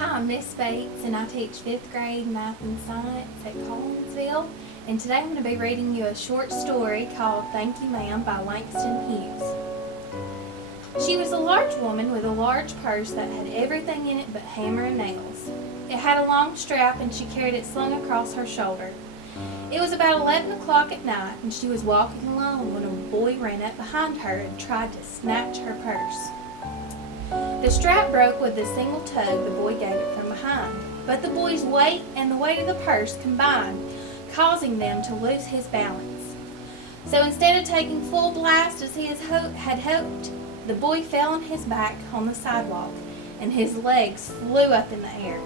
Hi, I'm Miss Bates, and I teach 5th grade math and science at Collinsville. And today I'm going to be reading you a short story called Thank You Ma'am by Langston Hughes. She was a large woman with a large purse that had everything in it but hammer and nails. It had a long strap and she carried it slung across her shoulder. It was about 11 o'clock at night and she was walking alone when a boy ran up behind her and tried to snatch her purse. The strap broke with a single tug the boy gave it from behind, but the boy's weight and the weight of the purse combined, causing them to lose his balance. So instead of taking full blast as he had hoped, the boy fell on his back on the sidewalk and his legs flew up in the air.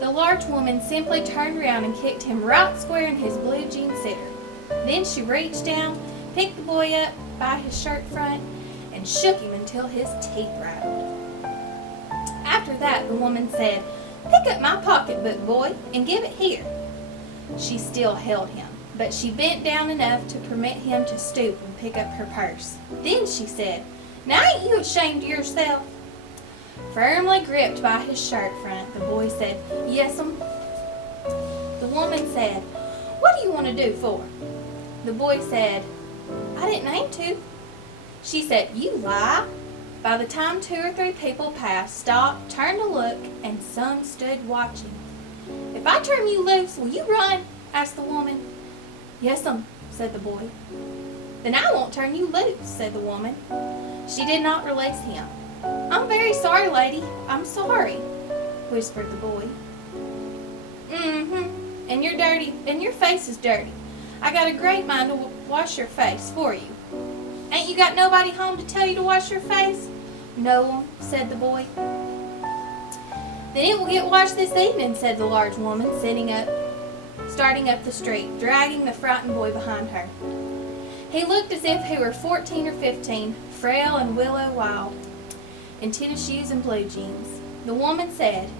The large woman simply turned around and kicked him right square in his blue jean sitter. Then she reached down, picked the boy up by his shirt front, and shook him until his teeth rattled. After that, the woman said, "Pick up my pocketbook, boy, and give it here." She still held him, but she bent down enough to permit him to stoop and pick up her purse. Then she said, "Now ain't you ashamed of yourself?" Firmly gripped by his shirt front, the boy said, "Yes'm." The woman said, "What do you want to do for?" The boy said, "I didn't aim to." She said, "You lie." By the time 2 or 3 people passed, stopped, turned to look, and some stood watching. "If I turn you loose, will you run?" asked the woman. "Yes'm," said the boy. "Then I won't turn you loose," said the woman. She did not release him. "I'm very sorry, lady. I'm sorry," whispered the boy. And you're dirty, and your face is dirty. I got a great mind to wash your face for you." "Ain't you got nobody home to tell you to wash your face?" "No," said the boy. "Then it will get washed this evening," said the large woman, starting up the street, dragging the frightened boy behind her. He looked as if he were 14 or 15, frail and willow wild, in tennis shoes and blue jeans. The woman said,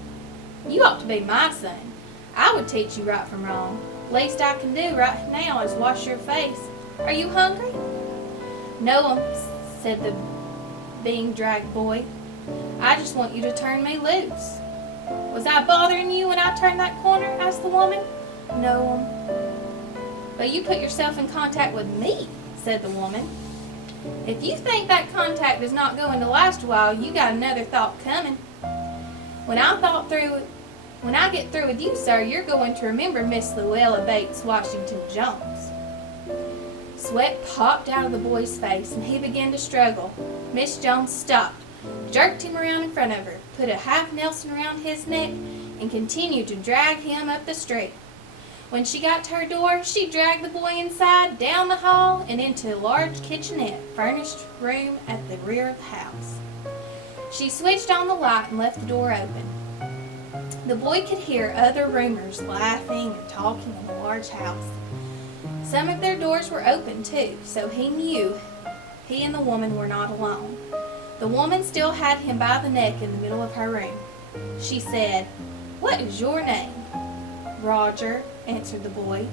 "You ought to be my son. I would teach you right from wrong. Least I can do right now is wash your face. Are you hungry?" "No, said the being dragged boy. "I just want you to turn me loose." "Was I bothering you when I turned that corner?" asked the woman. "No, but you put yourself in contact with me," said the woman. "If you think that contact is not going to last a while, you got another thought coming. When I get through with you, sir, you're going to remember Miss Luella Bates Washington Jones." Sweat popped out of the boy's face and he began to struggle. Miss Jones stopped, jerked him around in front of her, put a half Nelson around his neck, and continued to drag him up the street. When she got to her door, she dragged the boy inside, down the hall, and into a large kitchenette, furnished room at the rear of the house. She switched on the light and left the door open. The boy could hear other roomers laughing and talking in the large house. Some of their doors were open too, so he knew he and the woman were not alone. The woman still had him by the neck in the middle of her room. She said, "What is your name?" "Roger," answered the boy.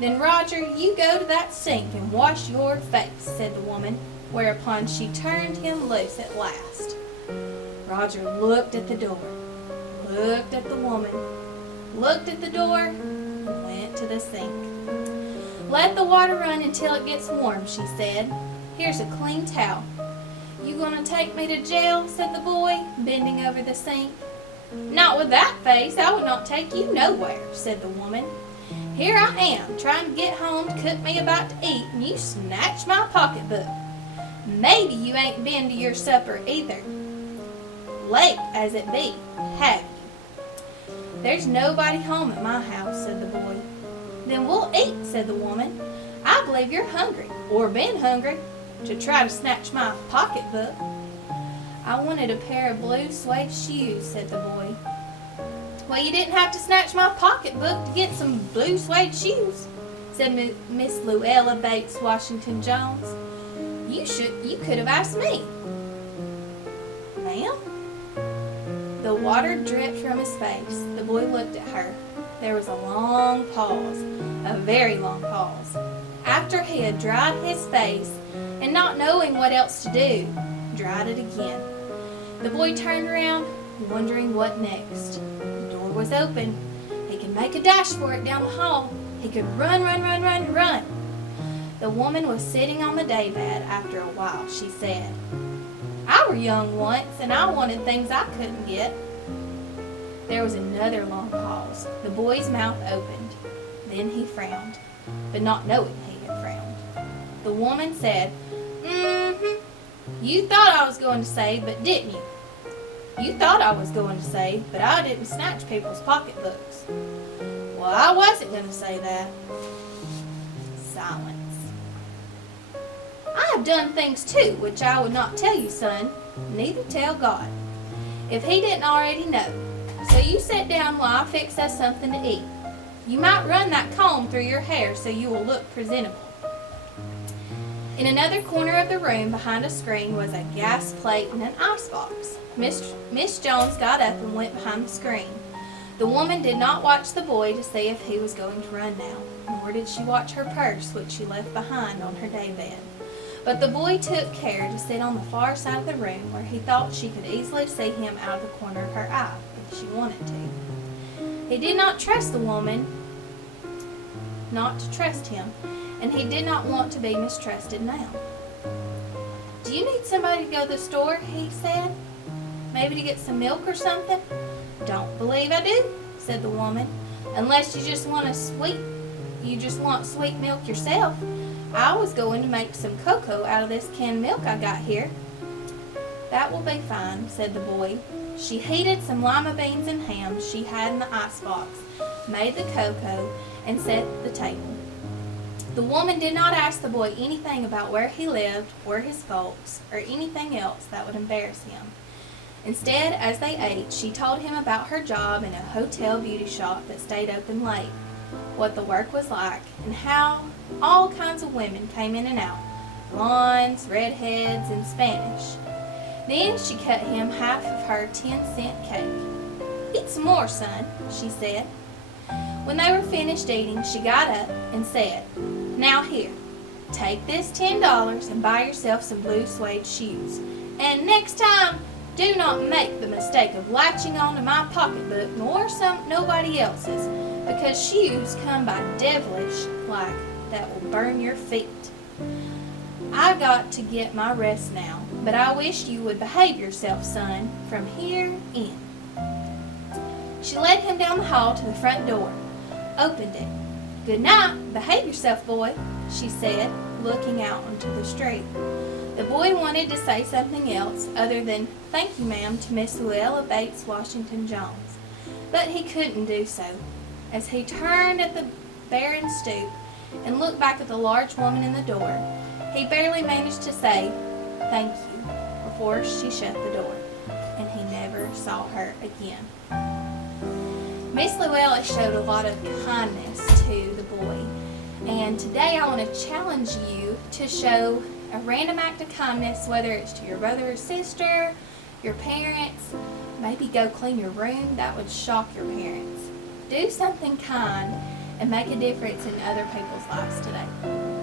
"Then, Roger, you go to that sink and wash your face," said the woman, whereupon she turned him loose at last. Roger looked at the door, looked at the woman, looked at the door, and went to the sink. "Let the water run until it gets warm," she said. "Here's a clean towel." "You gonna take me to jail?" said the boy, bending over the sink. "Not with that face, I would not take you nowhere," said the woman. "Here I am, trying to get home to cook me a bite to eat, and you snatched my pocketbook. Maybe you ain't been to your supper either, late as it be, have you?" "There's nobody home at my house," said the boy. "Then we'll eat," said the woman. "I believe you're hungry, or been hungry, to try to snatch my pocketbook." "I wanted a pair of blue suede shoes," said the boy. "Well, you didn't have to snatch my pocketbook to get some blue suede shoes," said Miss Luella Bates Washington Jones. You could have asked me." "Ma'am?" The water dripped from his face. The boy looked at her. There was a long pause, a very long pause. After he had dried his face, and not knowing what else to do, dried it again. The boy turned around, wondering what next. The door was open. He could make a dash for it down the hall. He could run, run, run, run, run. The woman was sitting on the daybed. After a while, she said, "I were young once, and I wanted things I couldn't get." There was another long pause. The boy's mouth opened. Then he frowned, but not knowing he had frowned. The woman said, "You thought I was going to say, but didn't you? You thought I was going to say, but I didn't snatch people's pocketbooks." "Well, I wasn't going to say that." Silence. "I have done things too, which I would not tell you, son, neither tell God, if he didn't already know. So you sit down while I fix us something to eat. You might run that comb through your hair so you will look presentable." In another corner of the room, behind a screen, was a gas plate and an icebox. Miss Jones got up and went behind the screen. The woman did not watch the boy to see if he was going to run now, nor did she watch her purse, which she left behind on her daybed. But the boy took care to sit on the far side of the room where he thought she could easily see him out of the corner of her eye if she wanted to. He did not trust the woman not to trust him, and he did not want to be mistrusted now. "Do you need somebody to go to the store?" he said. "Maybe to get some milk or something?" "Don't believe I do," said the woman, "unless you just want sweet milk yourself. I was going to make some cocoa out of this canned milk I got here." "That will be fine," said the boy. She heated some lima beans and ham she had in the icebox, made the cocoa, and set the table. The woman did not ask the boy anything about where he lived or his folks or anything else that would embarrass him. Instead, as they ate, she told him about her job in a hotel beauty shop that stayed open late, what the work was like, and how all kinds of women came in and out, blondes, redheads, and Spanish. Then she cut him half of her 10-cent cake. "Eat some more, son," she said. When they were finished eating, she got up and said, "Now here, take this $10 and buy yourself some blue suede shoes. And next time, do not make the mistake of latching onto my pocketbook nor nobody else's, because shoes come by devilish like that will burn your feet. I got to get my rest now, but I wish you would behave yourself, son, from here in." She led him down the hall to the front door, opened it. "Good night, behave yourself, boy," she said, looking out onto the street. The boy wanted to say something else other than "Thank you, ma'am," to Miss Luella Bates Washington Jones, but he couldn't do so. As he turned at the barren stoop and looked back at the large woman in the door, he barely managed to say "Thank you" before she shut the door, and he never saw her again. Miss Luella showed a lot of kindness to the boy, and today I want to challenge you to show a random act of kindness, whether it's to your brother or sister, your parents. Maybe go clean your room. That would shock your parents. Do something kind and make a difference in other people's lives today.